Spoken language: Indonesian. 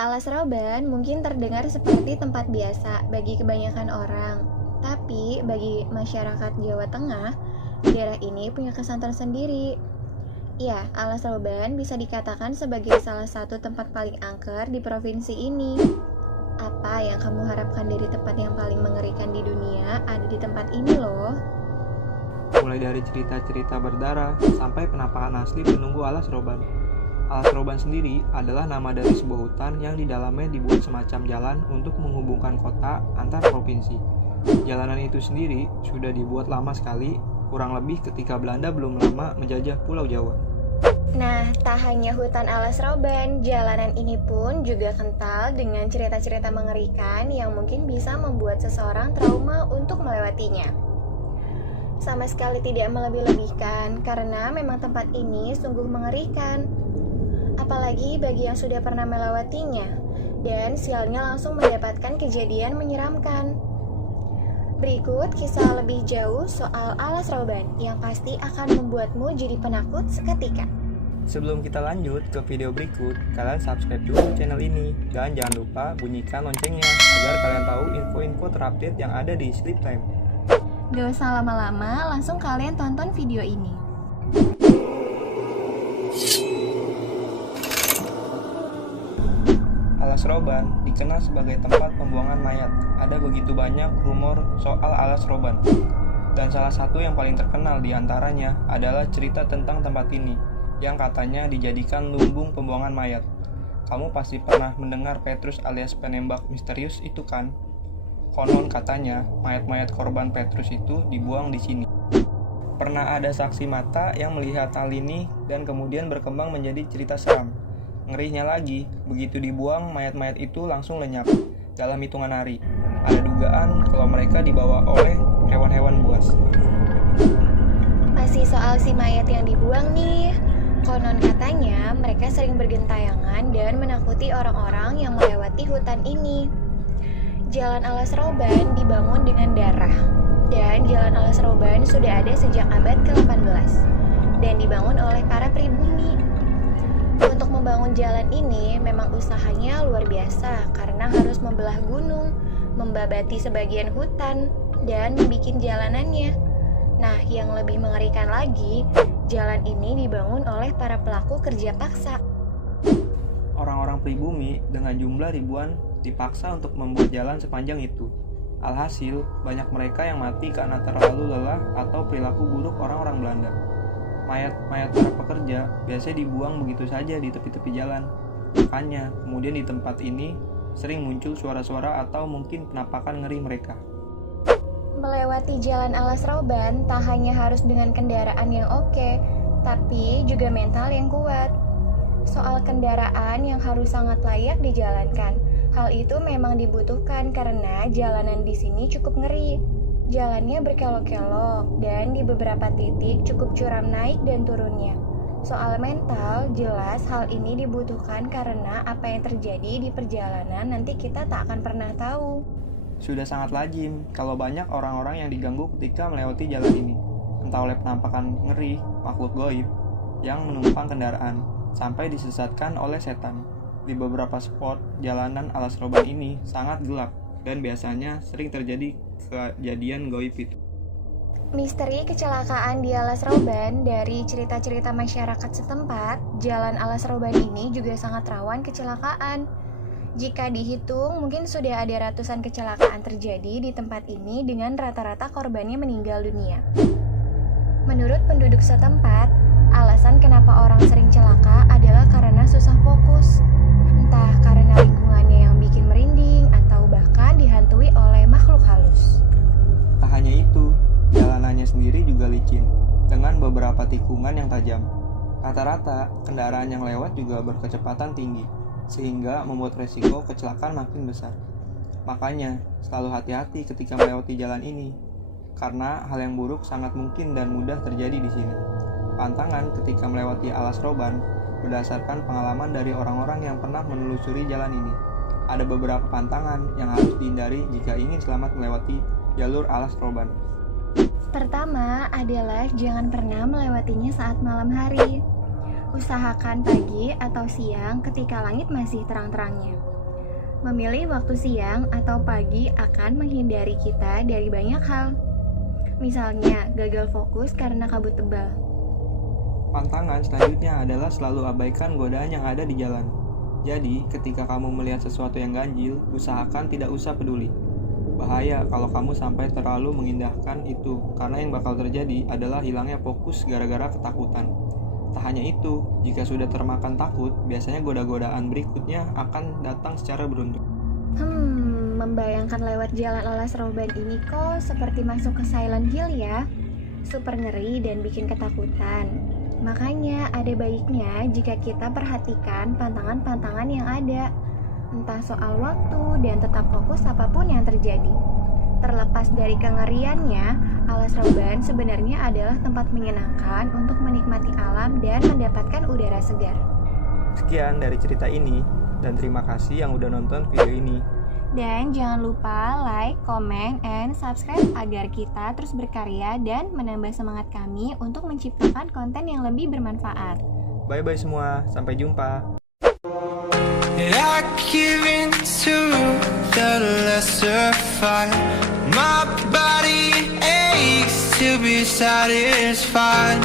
Alas Roban mungkin terdengar seperti tempat biasa bagi kebanyakan orang, tapi bagi masyarakat Jawa Tengah, daerah ini punya kesan tersendiri. Ya, Alas Roban bisa dikatakan sebagai salah satu tempat paling angker di provinsi ini. Apa yang kamu harapkan dari tempat yang paling mengerikan di dunia ada di tempat ini loh. Mulai dari cerita-cerita berdarah sampai penampakan asli penunggu Alas Roban. Alas Roban sendiri adalah nama dari sebuah hutan yang di dalamnya dibuat semacam jalan untuk menghubungkan kota antar provinsi. Jalanan itu sendiri sudah dibuat lama sekali, kurang lebih ketika Belanda belum lama menjajah Pulau Jawa. Nah, tak hanya hutan Alas Roban, jalanan ini pun juga kental dengan cerita-cerita mengerikan yang mungkin bisa membuat seseorang trauma untuk melewatinya. Sama sekali tidak melebih-lebihkan, karena memang tempat ini sungguh mengerikan. Apalagi bagi yang sudah pernah melewatinya, dan sialnya langsung mendapatkan kejadian menyeramkan. Berikut kisah lebih jauh soal Alas Roban yang pasti akan membuatmu jadi penakut seketika. Sebelum kita lanjut ke video berikut, kalian subscribe dulu channel ini dan jangan lupa bunyikan loncengnya agar kalian tahu info-info terupdate yang ada di Sleep Time. Gak usah lama-lama, langsung kalian tonton video ini. Alas Roban dikenal sebagai tempat pembuangan mayat. Ada begitu banyak rumor soal Alas Roban. Dan salah satu yang paling terkenal di antaranya adalah cerita tentang tempat ini, yang katanya dijadikan lumbung pembuangan mayat. Kamu pasti pernah mendengar Petrus alias penembak misterius itu kan? Konon katanya, mayat-mayat korban Petrus itu dibuang di sini. Pernah ada saksi mata yang melihat hal ini dan kemudian berkembang menjadi cerita seram. Ngerinya lagi, begitu dibuang, mayat-mayat itu langsung lenyap dalam hitungan hari. Ada dugaan kalau mereka dibawa oleh hewan-hewan buas. Masih soal si mayat yang dibuang nih. Konon katanya mereka sering bergentayangan dan menakuti orang-orang yang melewati hutan ini. Jalan Alas Roban dibangun dengan darah, dan Jalan Alas Roban sudah ada sejak abad ke-18 dan dibangun oleh para pribumi. Untuk membangun jalan ini memang usahanya luar biasa karena harus membelah gunung, membabati sebagian hutan, dan membuat jalanannya. Nah, yang lebih mengerikan lagi, jalan ini dibangun oleh para pelaku kerja paksa. Orang-orang pribumi dengan jumlah ribuan dipaksa untuk membuat jalan sepanjang itu. Alhasil, banyak mereka yang mati karena terlalu lelah atau perilaku buruk orang-orang Belanda. Mayat-mayat para pekerja biasanya dibuang begitu saja di tepi-tepi jalan. Makanya, kemudian di tempat ini sering muncul suara-suara atau mungkin penampakan ngeri mereka. Melewati jalan Alas Roban tak hanya harus dengan kendaraan yang oke, tapi juga mental yang kuat. Soal kendaraan yang harus sangat layak dijalankan, hal itu memang dibutuhkan karena jalanan di sini cukup ngeri. Jalannya berkelok-kelok dan di beberapa titik cukup curam naik dan turunnya. Soal mental, jelas hal ini dibutuhkan karena apa yang terjadi di perjalanan nanti kita tak akan pernah tahu. Sudah sangat lazim kalau banyak orang-orang yang diganggu ketika melewati jalan ini, entah oleh penampakan ngeri, makhluk goib yang menumpang kendaraan, sampai disesatkan oleh setan. Di beberapa spot, jalanan Alas Roban ini sangat gelap dan biasanya sering terjadi kejadian goib itu. Misteri kecelakaan di Alas Roban dari cerita-cerita masyarakat setempat, jalan Alas Roban ini juga sangat rawan kecelakaan. Jika dihitung, mungkin sudah ada ratusan kecelakaan terjadi di tempat ini dengan rata-rata korbannya meninggal dunia. Menurut penduduk setempat, alasan kenapa orang sering celaka adalah karena susah fokus. Entah karena lingkungannya yang bikin merinding atau bahkan dihantui oleh makhluk halus. Tak hanya itu, jalanannya sendiri juga licin, dengan beberapa tikungan yang tajam. Rata-rata, kendaraan yang lewat juga berkecepatan tinggi, sehingga membuat resiko kecelakaan makin besar. Makanya, selalu hati-hati ketika melewati jalan ini, karena hal yang buruk sangat mungkin dan mudah terjadi di sini. Pantangan ketika melewati Alas Roban berdasarkan pengalaman dari orang-orang yang pernah menelusuri jalan ini. Ada beberapa pantangan yang harus dihindari jika ingin selamat melewati jalur Alas Roban. Pertama adalah jangan pernah melewatinya saat malam hari. Usahakan pagi atau siang ketika langit masih terang-terangnya. Memilih waktu siang atau pagi akan menghindari kita dari banyak hal. Misalnya, gagal fokus karena kabut tebal. Pantangan selanjutnya adalah selalu abaikan godaan yang ada di jalan. Jadi, ketika kamu melihat sesuatu yang ganjil, usahakan tidak usah peduli. Bahaya kalau kamu sampai terlalu mengindahkan itu, karena yang bakal terjadi adalah hilangnya fokus gara-gara ketakutan. Tak hanya itu, jika sudah termakan takut, biasanya goda-godaan berikutnya akan datang secara beruntun. Membayangkan lewat jalan alas roban ini kok seperti masuk ke Silent Hill ya. Super ngeri dan bikin ketakutan. Makanya ada baiknya jika kita perhatikan pantangan-pantangan yang ada. Entah soal waktu dan tetap fokus apapun yang terjadi. Terlepas dari kengeriannya, alas roban sebenarnya adalah tempat menyenangkan untuk menikmati alam dan mendapatkan udara segar. Sekian dari cerita ini, dan terima kasih yang udah nonton video ini. Dan jangan lupa like, comment, and subscribe agar kita terus berkarya dan menambah semangat kami untuk menciptakan konten yang lebih bermanfaat. Bye-bye semua, sampai jumpa. I give in to the lesser fight. My body aches to be satisfied.